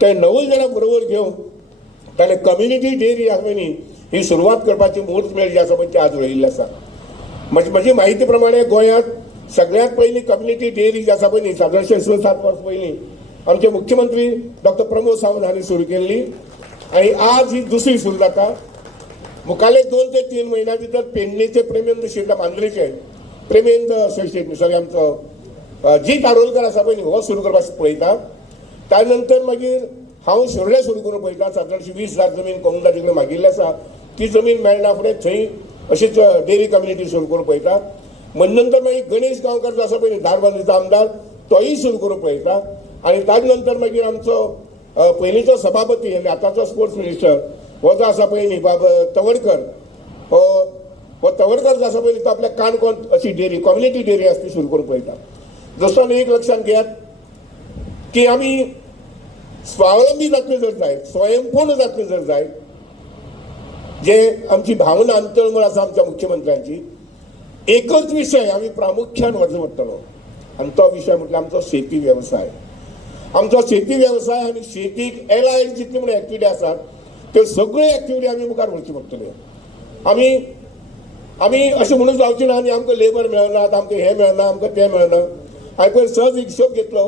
ते नवल जाणां बरोबर घेवन ताणें कम्युनिटी डेअरी आसा न्ही ही सुरवात करपाची मुहूर्त वेळ जी आसा पळय ती आज रोयिल्ली आसा म्हजी म्हजी माहिती प्रमाणे गोंयांत सगळ्यांत पयलीं कम्युनिटी डेअरी जी आसा पळय न्ही सादारणशे स सात वर्स पयलीं आमचे मुख्यमंत्री डॉक्टर प्रमोद सावंत हांणी सुरू केल्ली. आनी आज ही दुसरी सुरू जाता मुखाले दोन ते तीन महिन्या भितर पेडणेचे प्रेमेंद्र शेट मांद्रेचे प्रेमेंद्र शेट सॉरी आमचो जी कारोलकर आसा पळय न्ही हो सुरू करपाक पळयता त्यानंतर मागीर हांव शिरोड्या सुरू करून पळयता सतराशे वीस लाख जमीन कोंगडाचे तिकडे मागिल्ली आसा. ती जमीन मेळना फुडें थंय अशीच डेरी कम्युनिटी सुरू करून पळयता म्हणजे नंतर मागीर गणेश गांवकर जो आसा पळय न्ही धारबांदीचो आमदार तोयी सुरू करून पळयता आनी ताज नंतर मागीर आमचो पयलींचो सभापती आनी आतांचो स्पोर्ट्स मिनिस्टर हो जो आसा पळय न्ही बाब तवडकर. हो हो तवडकर जो आसा पळय तो आपल्या काणकोण अशी डेरी कम्युनिटी डेरी आसा ती सुरू करून पळयता जसो आमी एक लक्षात घेयात की आमी स्वावलंबी जातले जर जाय स्वयंपूर्ण जातले जर जाय जे आमची भावना अंतळमळ आसा आमच्या मुख्यमंत्र्यांची एकच विशय आमी प्रामुख्यान व्हरचो पडटलो आनी तो विशय म्हटल्यार आमचो शेती वेवसाय आमचो शेती वेवसाय आनी शेतीक एल आय जितली म्हणून एक्टिविटी आसात त्यो सगळ्यो एक्टिविटी आमी मुखार व्हरच्यो पडटल्यो आमी आमी अशें म्हणून जावचें ना आनी आमकां लेबर मेळना आमकां हें मेळना आमकां तें मेळना हांवें पयर सहज हिशोब घेतलो.